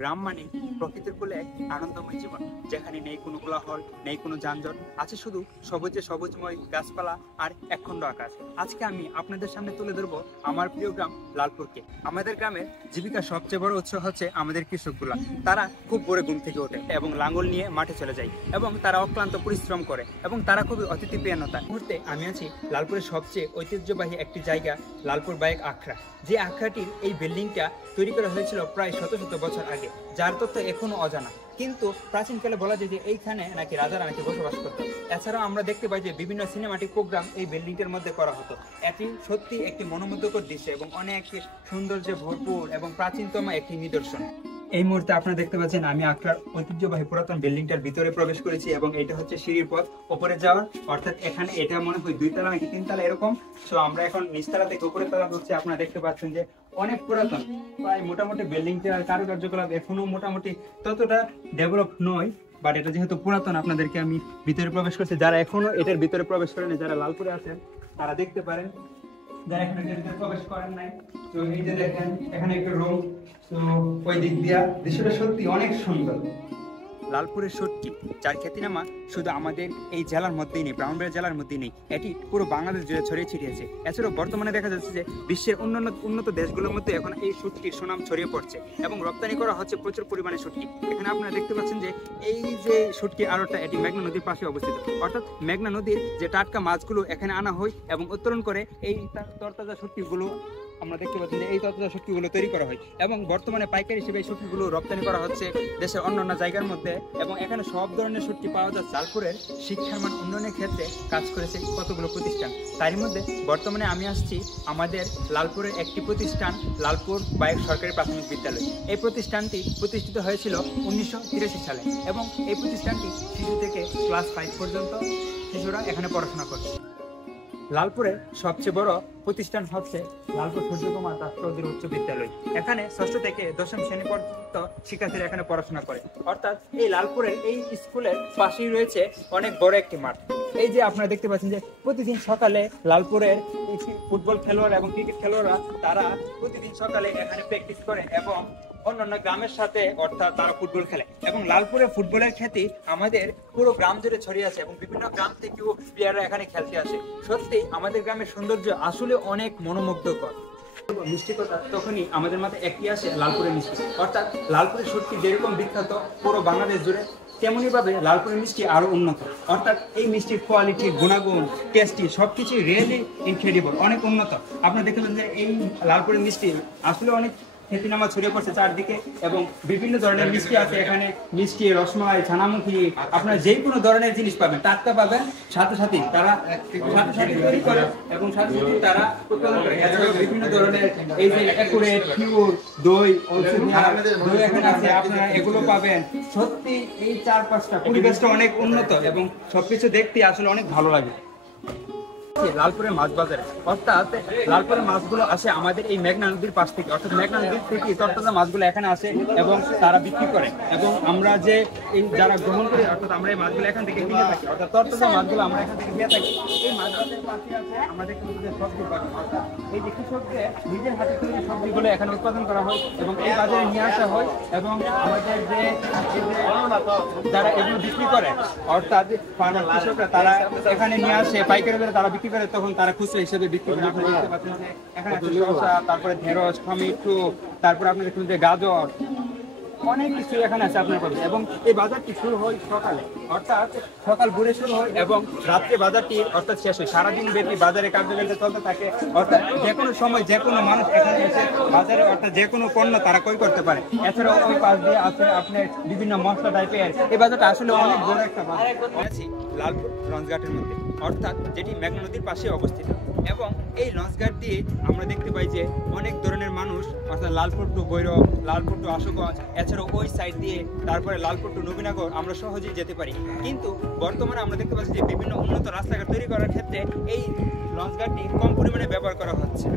গ্রাম মানে প্রকৃতির কোলে এক আনন্দময় জীবন, যেখানে নেই কোনো কোলাহল, নেই কোনো যানজট, আছে শুধু সবুজে সবুজময় গাছপালা আর একখণ্ড আকাশ। আজকে আমি আপনাদের সামনে তুলে ধরবো আমার প্রিয় গ্রাম লালপুরকে। আমাদের গ্রামের জীবিকার সবচেয়ে বড় উৎস হচ্ছে আমাদের কৃষকগুলা। তারা খুব ভোরে ঘুম থেকে ওঠে এবং লাঙ্গল নিয়ে মাঠে চলে যায় এবং তারা অক্লান্ত পরিশ্রম করে এবং তারা খুবই অতিথিপ্রিয়তা। মুহূর্তে আমি আছি লালপুরের সবচেয়ে ঐতিহ্যবাহী একটি জায়গা, লালপুর বাইক আখড়া। যে আখড়াটির এই বিল্ডিংটা তৈরি করা হয়েছিল প্রায় শত শত বছর আগে, যার তথ্য এখনো অজানা। কিন্তু প্রাচীনকালে বলা যায় যে এইখানে নাকি রাজারা নাকি বসবাস করতো। এছাড়াও আমরা দেখতে পাই যে বিভিন্ন সিনেমাটিক প্রোগ্রাম এই বিল্ডিংটার মধ্যে করা হতো। এটি সত্যি একটি মনোমুগ্ধকর দৃশ্য এবং অনেক সৌন্দর্যে ভরপুর এবং প্রাচীনতম একটি নিদর্শন। এই মুহূর্তে আপনারা দেখতে পাচ্ছেন আমি আখড়ার ঐতিহ্যবাহী পুরাতন বিল্ডিংটার ভিতরে প্রবেশ করেছি এবং এটা হচ্ছে সিঁড়ির পথ উপরে যাওয়ার, অর্থাৎ এখানে এটা মনে হয় 2 তলা নাকি 3 তলা এরকম। তো আমরা এখন নিচতলা থেকে উপরে তলা হচ্ছে। আপনারা দেখতে পাচ্ছেন যে অনেক পুরাতন, প্রায় মোটামুটি বিল্ডিংটার কারুকার্যকলাপ এখনো মোটামুটি ততটা ডেভেলপ নয়, বাট এটা যেহেতু পুরাতন আপনাদেরকে আমি ভিতরে প্রবেশ করছি। যারা এখনো এটার ভিতরে প্রবেশ করেন, যারা লালপুরে আছেন তারা দেখতে পারেন, যারা এখানে ভিতরে প্রবেশ করেন নাই। তো এই যে দেখেন এখানে একটা রুম, তো ওই দিক দিয়া দৃশ্যটা সত্যি অনেক সুন্দর। লালপুরের সটকি, যার খ্যাতিনামা শুধু আমাদের এই জেলার মধ্যেই নেই, ব্রাহ্মণবাড়িয়া জেলার মধ্যেই নেই, এটি পুরো বাংলাদেশ জুড়ে ছড়িয়ে ছিটিয়েছে। এছাড়াও বর্তমানে দেখা যাচ্ছে যে বিশ্বের উন্নত দেশগুলোর মধ্যে এখন এই সটকির সুনাম ছড়িয়ে পড়ছে এবং রপ্তানি করা হচ্ছে প্রচুর পরিমাণে সটকি। এখানে আপনারা দেখতে পাচ্ছেন যে এই যে সটকি আড়তটা, এটি মেঘনা নদীর পাশে অবস্থিত। অর্থাৎ মেঘনা নদীর যে টাটকা মাছগুলো এখানে আনা হয় এবং উত্তোলন করে এই তরতাজা সটকিগুলো আমরা দেখতে পাচ্ছি যে এই তরতাজা সটকিগুলো তৈরি করা হয় এবং বর্তমানে পাইকারি হিসেবে এই সটকিগুলো রপ্তানি করা হচ্ছে দেশের অন্যান্য জায়গার মধ্যে। এবং এখানে সব ধরনের সটকি পাওয়া যায়। লালপুরের শিক্ষার মান উন্নয়নের ক্ষেত্রে কাজ করেছে কতগুলো প্রতিষ্ঠান, তার মধ্যে বর্তমানে আমি আসছি আমাদের লালপুরের একটি প্রতিষ্ঠান, লালপুর বাইক সরকারি প্রাথমিক বিদ্যালয়। এই প্রতিষ্ঠানটি প্রতিষ্ঠিত হয়েছিল 1983 সালে এবং এই প্রতিষ্ঠানটি শিশু থেকে ক্লাস 5 পর্যন্ত শিশুরা এখানে পড়াশোনা করছে। লালপুরের সবচেয়ে বড় প্রতিষ্ঠান হচ্ছে লালপুর সূর্যকুমার দাসপ্রদীর উচ্চ বিদ্যালয়। এখানে 6ষ্ঠ থেকে 10ম শ্রেণী পর্যন্ত শিক্ষার্থীরা এখানে পড়াশোনা করে। অর্থাৎ এই লালপুরের এই স্কুলের পাশেই রয়েছে অনেক বড় একটি মাঠ। এই যে আপনারা দেখতে পাচ্ছেন যে প্রতিদিন সকালে লালপুরের ফুটবল খেলোয়াড় এবং ক্রিকেট খেলোয়াড়রা তারা প্রতিদিন সকালে এখানে প্র্যাকটিস করে এবং অন্যান্য গ্রামের সাথে অর্থাৎ তারা ফুটবল খেলে এবং লালপুরে ফুটবলের খ্যাতি আমাদের পুরো গ্রাম জুড়ে ছড়িয়ে আছে এবং বিভিন্ন গ্রাম থেকেও প্লেয়াররা এখানে খেলতে আসে। সত্যি আমাদের গ্রামের সৌন্দর্য আসলে অনেক মনোমুগ্ধকর। মিষ্টি কথা তখনই আমাদের মাথায় একই আসে লালপুরের মিষ্টি। অর্থাৎ লালপুরের সত্যি যেরকম বিখ্যাত পুরো বাংলাদেশ জুড়ে, তেমনই ভাবে লালপুরের মিষ্টি আরো উন্নত। অর্থাৎ এই মিষ্টির কোয়ালিটি, গুণাগুণ, টেস্টি সবকিছুই রিয়েলি ইনক্রেডিবল, অনেক উন্নত। আপনারা দেখবেন যে এই লালপুরের মিষ্টি আসলে অনেক খ্যাতিনামা ছড়িয়ে পড়ছে চারদিকে এবং বিভিন্ন ধরনের মিষ্টি আছে এখানে। মিষ্টি, রসমালাই, ছানামুখী, আপনারা যে কোনো ধরনের জিনিস পাবেন, টাটকা পাবেন, সাথে সাথে তারা তৈরি করে এবং সাথে সাথে তারা উৎপাদন করে। এছাড়াও বিভিন্ন ধরনের এই যে অ্যাকুরেট, পিওর দই, দই এখানে আছে, আপনারা এগুলো পাবেন। সত্যি এই 4-5টা পরিবেশটা অনেক উন্নত এবং সবকিছু দেখতে আসলে অনেক ভালো লাগে। লালপুরের মাছ বাজারে, অর্থাৎ লালপুরের মাছগুলো আসে আমাদের এই মেঘনা নদীর পাশ থেকে, অর্থাৎ মেঘনা নদীর থেকে তরতাজা মাছগুলো এখানে আসে এবং তারা বিক্রি করে এবং আমরা যে এই যারা গ্রহণ করি, অর্থাৎ আমরা এই মাছগুলো এখান থেকে কিনে থাকি, অর্থাৎ তরতাজা মাছগুলো আমরা এখান থেকে নিয়ে থাকি। এই মাছ বাজারের পাশে আছে আমাদের সবজি বাগান, অর্থাৎ এই যে কৃষকদের নিজের হাতে তৈরি সবজিগুলো এখানে উৎপাদন করা হয় এবং এই বাজারে নিয়ে আসা হয় এবং আমাদের যে যারা এগুলো বিক্রি করে, অর্থাৎ ফার্মার কৃষকরা তারা এখানে নিয়ে আসে, পাইকারি দরে তারা বিক্রি করে, তখন তারা খুচরা হিসেবে বিক্রি করে। আপনারা দেখতে পাচ্ছেন যে এখানে আছে শসা, তারপরে ঢেঁড়স, টমেটো, তারপরে আপনার দেখুন যে গাজর, অনেক কিছু এখানে আছে আপনার পাবেন। এবং এই বাজারটি শুরু হয় সকালে, অর্থাৎ সকাল ভোরে শুরু হয় এবং রাত্রে বাজারটি অর্থাৎ শেষ হয়। সারাদিন ব্যাপী বাজারে কার্যকারিতা চলতে থাকে, অর্থাৎ যে কোনো সময় যে কোনো মানুষ এখানে এসে বাজারে অর্থাৎ যে কোনো পণ্য তারা ক্রয় করতে পারে। এছাড়াও ওই পাশ দিয়ে আছে আপনার বিভিন্ন মশলা টাইপের। এই বাজারটা আসলে অনেক বড় একটা বাজার। আছি লালপুর লঞ্চঘাটের মধ্যে, অর্থাৎ যেটি মেঘনা নদীর পাশে অবস্থিত এবং এই লঞ্চঘাট দিয়ে আমরা দেখতে পাই যে অনেক ধরনের মানুষ, অর্থাৎ লালপুর টু ভৈরব, লালপুর টু আশুগঞ্জ, এছাড়াও ওই সাইড দিয়ে তারপরে লালপুর টু নবীনগর আমরা সহজেই যেতে পারি। কিন্তু বর্তমানে আমরা দেখতে পাচ্ছি যে বিভিন্ন উন্নত রাস্তাঘাট তৈরি করার ক্ষেত্রে এই লঞ্চঘাটটি কম পরিমাণে ব্যবহার করা হচ্ছে।